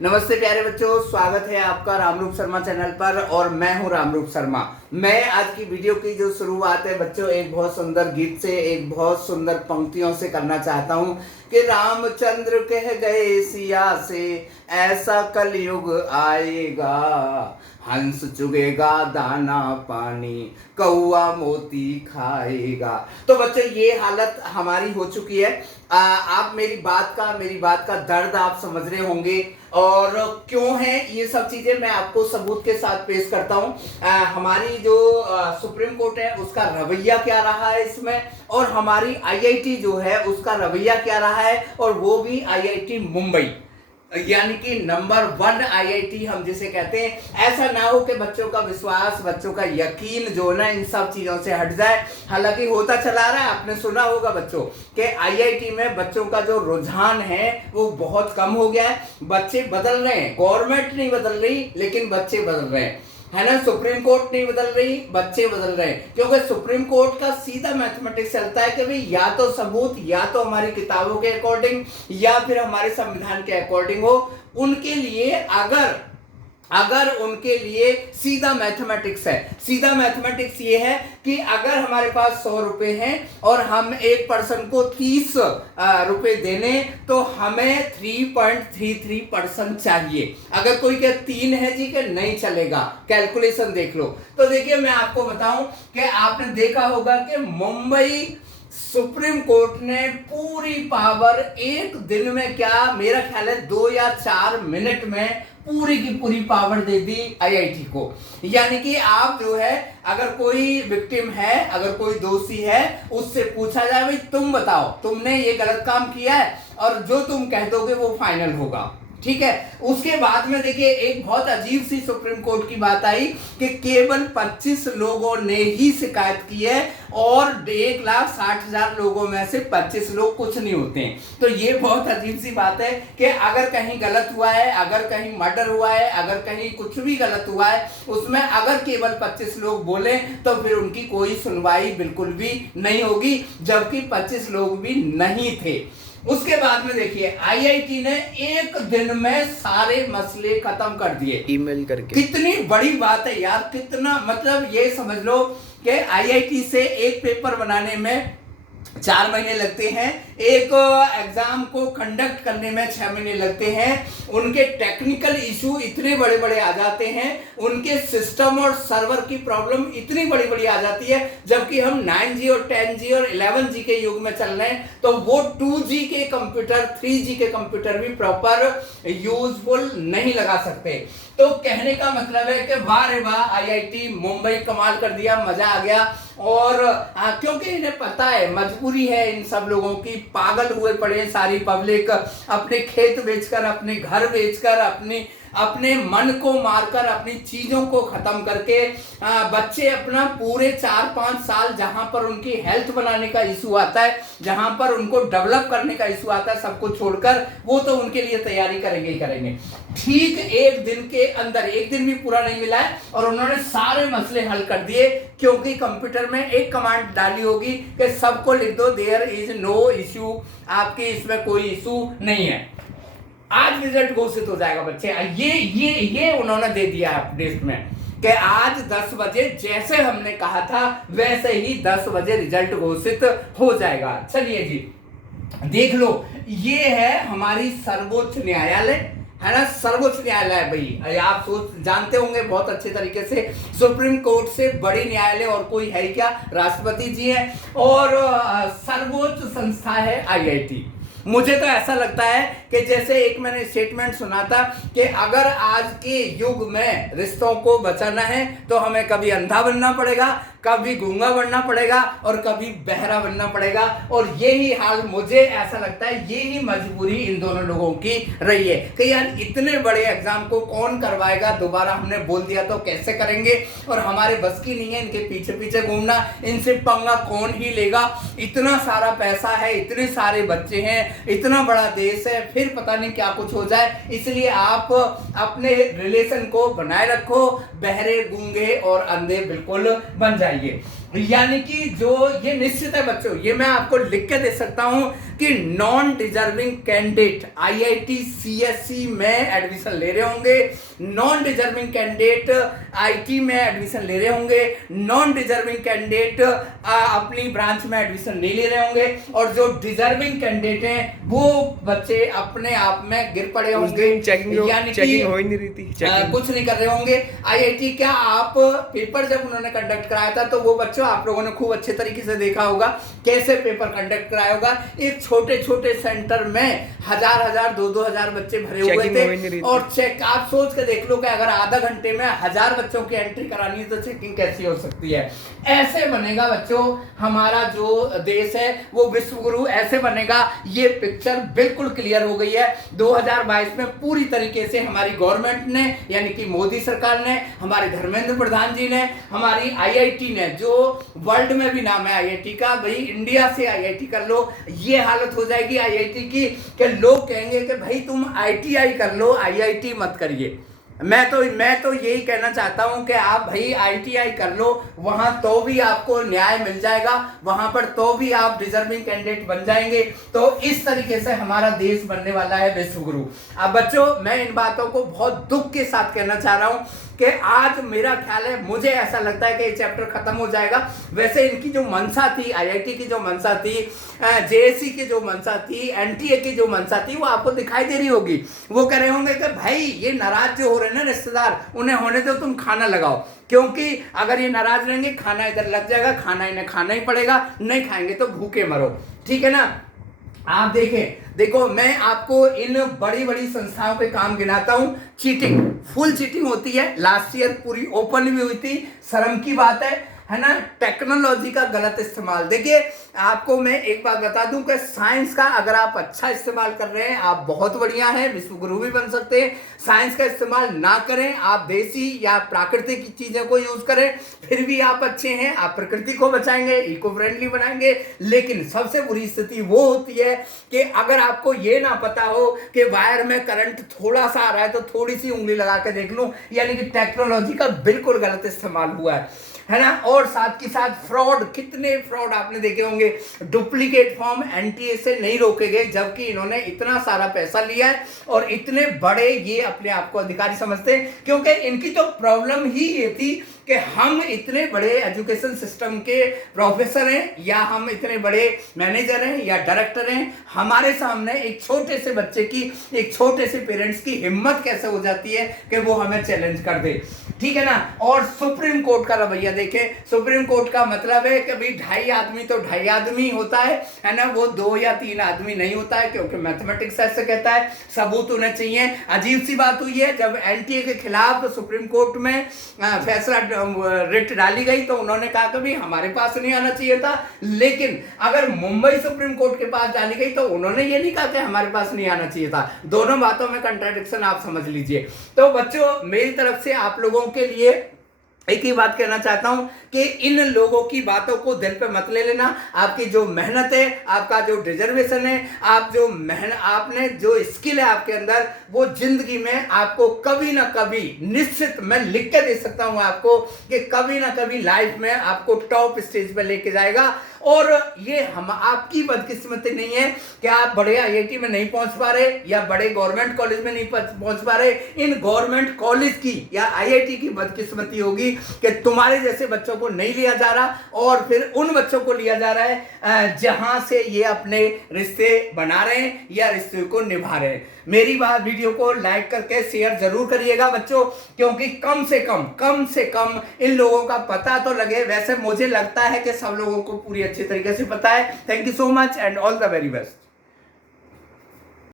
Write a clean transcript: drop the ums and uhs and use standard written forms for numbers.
नमस्ते प्यारे बच्चों, स्वागत है आपका रामरूप शर्मा चैनल पर और मैं हूं रामरूप शर्मा। मैं आज की वीडियो की जो शुरुआत है बच्चों एक बहुत सुंदर गीत से, एक बहुत सुंदर पंक्तियों से करना चाहता हूं कि रामचंद्र कह गए सिया से ऐसा कलयुग आएगा, हंस चुगेगा दाना पानी कौआ मोती खाएगा। तो बच्चों ये हालत हमारी हो चुकी है। आप मेरी बात का दर्द आप समझ रहे होंगे और क्यों है ये सब चीजें मैं आपको सबूत के साथ पेश करता हूं। हमारी जो सुप्रीम कोर्ट है उसका रवैया क्या रहा है इसमें, और हमारी आईआईटी जो है उसका रवैया क्या रहा है, और वो भी आईआईटी मुंबई यानी कि नंबर 1 आईआईटी हम जिसे कहते हैं। ऐसा ना हो कि बच्चों का विश्वास, बच्चों का यकीन जो ना इन सब चीजों से हट जाए। हालांकि होता चला रहा है, आपने सुना होगा बच्चों कि आईआईटी में बच्चों का जो रुझान है वो बहुत कम हो गया है। बच्चे बदल रहे हैं, गवर्नमेंट नहीं बदल रही लेकिन बच्चे बदल रहे हैं, है ना। सुप्रीम कोर्ट नहीं बदल रही, बच्चे बदल रहे हैं, क्योंकि सुप्रीम कोर्ट का सीधा मैथमेटिक्स चलता है कि भाई या तो सबूत, या तो हमारी किताबों के अकॉर्डिंग या फिर हमारे संविधान के अकॉर्डिंग हो। उनके लिए अगर उनके लिए सीधा मैथमेटिक्स है, सीधा मैथमेटिक्स ये है कि अगर हमारे पास 100 रुपए हैं और हम एक पर्सन को 30 रुपए देने तो हमें 3.33% चाहिए। अगर कोई के 3 है जी के नहीं चलेगा, कैलकुलेशन देख लो। तो देखिए मैं आपको बताऊं कि आपने देखा होगा कि मुंबई सुप्रीम कोर्ट ने पूरी पावर एक दिन में, क्या मेरा ख्याल है 2 या 4 मिनट में पूरी की पूरी पावर दे दी आईआईटी को। यानी कि आप जो है अगर कोई विक्टिम है, अगर कोई दोषी है, उससे पूछा जाए भाई तुम बताओ तुमने ये गलत काम किया है, और जो तुम कह दोगे वो फाइनल होगा, ठीक है। उसके बाद में देखिए एक बहुत अजीब सी सुप्रीम कोर्ट की बात आई कि केवल 25 लोगों ने ही शिकायत की है और 1,60,000 लोगों में से 25 लोग कुछ नहीं होते हैं। तो ये बहुत अजीब सी बात है कि अगर कहीं गलत हुआ है, अगर कहीं मर्डर हुआ है, अगर कहीं कुछ भी गलत हुआ है, उसमें अगर केवल 25 लोग बोले तो फिर उनकी कोई सुनवाई बिल्कुल भी नहीं होगी, जबकि 25 लोग भी नहीं थे। उसके बाद में देखिए आईआईटी ने एक दिन में सारे मसले खत्म कर दिए ईमेल करके। कितनी बड़ी बात है यार, कितना मतलब ये समझ लो कि आईआईटी से एक पेपर बनाने में 4 महीने लगते हैं, एक एग्जाम को कंडक्ट करने में 6 महीने लगते हैं, उनके टेक्निकल इशू इतने बड़े बड़े आ जाते हैं, उनके सिस्टम और सर्वर की प्रॉब्लम इतनी बड़ी बड़ी आ जाती है, जबकि हम 9G और 10G और 11G के युग में चल रहे हैं। तो वो 2G के कंप्यूटर, 3G के कंप्यूटर भी प्रॉपर यूजफुल नहीं लगा सकते। तो कहने का मतलब है कि वाह रे वाह, आईआईटी मुंबई कमाल कर दिया, मजा आ गया। और क्योंकि इन्हें पता है, मजबूरी है इन सब लोगों की, पागल हुए पड़े सारी पब्लिक, अपने खेत बेचकर, अपने घर बेचकर, अपने मन को मारकर, अपनी चीजों को खत्म करके, बच्चे अपना पूरे 4-5 साल जहां पर उनकी हेल्थ बनाने का इशू आता है, जहां पर उनको डेवलप करने का इशू आता है, सब कुछ छोड़कर वो तो उनके लिए तैयारी करेंगे ही करेंगे। ठीक एक दिन के अंदर, एक दिन भी पूरा नहीं मिला है और उन्होंने सारे मसले हल कर दिए, क्योंकि कंप्यूटर में एक कमांड डाली होगी कि सबको लिख दो देयर इज नो इशू, आपके इसमें कोई इशू नहीं है। आज रिजल्ट घोषित हो जाएगा बच्चे, ये उन्होंने दे दिया है अपडेट में कि आज 10 बजे जैसे हमने कहा था वैसे ही 10 बजे रिजल्ट घोषित हो जाएगा। चलिए जी देख लो, ये है हमारी सर्वोच्च न्यायालय, है ना। सर्वोच्च न्यायालय भाई, आप सोच जानते होंगे बहुत अच्छे तरीके से, सुप्रीम कोर्ट से बड़ी न्यायालय और कोई है क्या, राष्ट्रपति जी है, और सर्वोच्च संस्था है आईआईटी। मुझे तो ऐसा लगता है कि जैसे एक मैंने स्टेटमेंट सुना था कि अगर आज के युग में रिश्तों को बचाना है तो हमें कभी अंधा बनना पड़ेगा, कभी गूंगा बनना पड़ेगा और कभी बहरा बनना पड़ेगा। और यही हाल मुझे ऐसा लगता है, यही मजबूरी इन दोनों लोगों की रही है कि यार इतने बड़े एग्जाम को कौन करवाएगा, दोबारा हमने बोल दिया तो कैसे करेंगे, और हमारे बस की नहीं है इनके पीछे पीछे घूमना, इनसे पंगा कौन ही लेगा, इतना सारा पैसा है, इतने सारे बच्चे हैं, इतना बड़ा देश है, फिर पता नहीं क्या कुछ हो जाए। इसलिए आप अपने रिलेशन को बनाए रखो, बहरे गूंगे और अंधे बिल्कुल बन जाइए। यानी कि जो ये निश्चित है बच्चों, ये मैं आपको लिख के दे सकता हूं कि non deserving candidate IIT CSC में एडमिशन ले रहे होंगे, नॉन डिजर्विंग कैंडिडेट आईटी में एडमिशन ले रहे होंगे, नॉन डिजर्विंग कैंडिडेट अपनी ब्रांच में एडमिशन नहीं ले रहे होंगे, और जो डिजर्विंग कैंडिडेट हैं वो बच्चे अपने आप में गिर पड़े होंगे, यानी कि हो ही नहीं रही थी, कुछ नहीं कर रहे होंगे। आईआईटी क्या आप पेपर जब उन्होंने कंडक्ट कराया था तो वो बच्चों आप लोगों ने खूब अच्छे तरीके से देखा होगा कैसे पेपर कंडक्ट कराया होगा। एक छोटे छोटे सेंटर में हजार 2,000 बच्चे भरे हुए थे, और चेक आप सोच के देख लो कि अगर आधा घंटे में 1000 बच्चों की एंट्री करानी है तो चेकिंग कैसी हो सकती है। ऐसे बनेगा बच्चों हमारा जो देश है वो विश्व गुरु, ऐसे बनेगा। ये पिक्चर बिल्कुल क्लियर हो गई है 2022 में पूरी तरीके से हमारी गवर्नमेंट ने, यानी कि मोदी सरकार ने, हमारे धर्मेंद्र प्रधान जी ने, हमारी आईआईटी ने, जो वर्ल्ड में भी नाम है आईआईटी का, भाई इंडिया से आईआईटी कर लो, ये हालत हो जाएगी आईआईटी की कि लोग कहेंगे कि भाई तुम आईटीआई कर लो, आईआईटी मत करिए। मैं तो यही कहना चाहता हूं कि आप भाई आईटीआई कर लो, वहां तो भी आपको न्याय मिल जाएगा, वहां पर तो भी आप डिजर्विंग कैंडिडेट बन जाएंगे। तो इस तरीके से हमारा देश बनने वाला है विश्व गुरु। अब बच्चों मैं इन बातों को बहुत दुख के साथ कहना चाह रहा हूं कि आज मेरा ख्याल है, मुझे ऐसा लगता है कि ये चैप्टर खत्म हो जाएगा। वैसे इनकी जो मंशा थी, आईआईटी की जो मंशा थी, जेएससी की जो मंशा थी, एनटीए की जो मंशा थी, वो आपको दिखाई दे रही होगी। वो कह रहे होंगे कि भाई ये नाराज जो हो रहे हैं ना रिश्तेदार, उन्हें होने दो, तुम खाना लगाओ, क्योंकि अगर ये नाराज रहेंगे खाना इधर लग जाएगा, खाना इन्हें खाना ही पड़ेगा, नहीं खाएंगे तो भूखे मरो। ठीक है ना। आप देखो मैं आपको इन बड़ी बड़ी संस्थाओं पे काम गिनाता हूं। चीटिंग, फुल चीटिंग होती है, लास्ट ईयर पूरी ओपन भी हुई थी, शर्म की बात है ना। टेक्नोलॉजी का गलत इस्तेमाल, देखिए आपको मैं एक बात बता दूं कि साइंस का अगर आप अच्छा इस्तेमाल कर रहे हैं आप बहुत बढ़िया हैं, विश्व गुरु भी बन सकते हैं। साइंस का इस्तेमाल ना करें, आप देसी या प्राकृतिक चीजें को यूज करें, फिर भी आप अच्छे हैं, आप प्रकृति को बचाएंगे, इको फ्रेंडली बनाएंगे। लेकिन सबसे बुरी स्थिति वो होती है कि अगर आपको ये ना पता हो कि वायर में करंट थोड़ा सा आ रहा है तो थोड़ी सी उंगली लगा के देख लूं, यानी कि टेक्नोलॉजी का बिल्कुल गलत इस्तेमाल हुआ है ना। और साथ के साथ फ्रॉड, कितने फ्रॉड आपने देखे होंगे। डुप्लीकेट फॉर्म एनटीए से नहीं रोके गए, जबकि इन्होंने इतना सारा पैसा लिया है और इतने बड़े ये अपने आप को अधिकारी समझते हैं, क्योंकि इनकी तो प्रॉब्लम ही ये थी कि हम इतने बड़े एजुकेशन सिस्टम के प्रोफेसर हैं, या हम इतने बड़े मैनेजर हैं या डायरेक्टर हैं, हमारे सामने एक छोटे से बच्चे की, एक छोटे से पेरेंट्स की हिम्मत कैसे हो जाती है कि वो हमें चैलेंज कर दे। ठीक है ना। और सुप्रीम कोर्ट का रवैया देखें, सुप्रीम कोर्ट का मतलब है कि भाई 2.5 आदमी तो 2.5 आदमी होता है ना, वो 2 या 3 आदमी नहीं होता है, क्योंकि मैथमेटिक्स ऐसे कहता है, सबूत होने चाहिए। अजीब सी बात हुई है जब एनटीए के खिलाफ सुप्रीम कोर्ट में फैसला रिट डाली गई तो उन्होंने कहा कि भाई हमारे पास नहीं आना चाहिए था, लेकिन अगर मुंबई सुप्रीम कोर्ट के पास डाली गई तो उन्होंने ये नहीं कहा कि हमारे पास नहीं आना चाहिए था। दोनों बातों में कंट्राडिक्शन आप समझ लीजिए। तो बच्चों मेरी तरफ से आप लोगों के लिए एक ही बात कहना चाहता हूं कि इन लोगों की बातों को दिल पे मत ले लेना। आपकी जो मेहनत है, आपका जो रिजर्वेशन है, आप जो आपने जो स्किल है आपके अंदर, वो जिंदगी में आपको कभी ना कभी, निश्चित मैं लिख के दे सकता हूं आपको कि कभी ना कभी लाइफ में आपको टॉप स्टेज पे लेके जाएगा। और ये हम आपकी बदकिस्मती नहीं है कि आप बड़े आईआईटी में नहीं पहुंच पा रहे या बड़े गवर्नमेंट कॉलेज में नहीं पहुंच पा रहे। इन गवर्नमेंट कॉलेज की या आईआईटी की बदकिस्मती होगी कि तुम्हारे जैसे बच्चों को नहीं लिया जा रहा, और फिर उन बच्चों को लिया जा रहा है जहां से ये अपने रिश्ते बना रहे हैं या रिश्ते को निभा रहे हैं। मेरी बात वीडियो को लाइक करके शेयर जरूर करिएगा बच्चों, क्योंकि कम से कम इन लोगों का पता तो लगे। वैसे मुझे लगता है कि सब लोगों को पूरी अच्छी तरीके से पता है। Thank you so much and all the very best.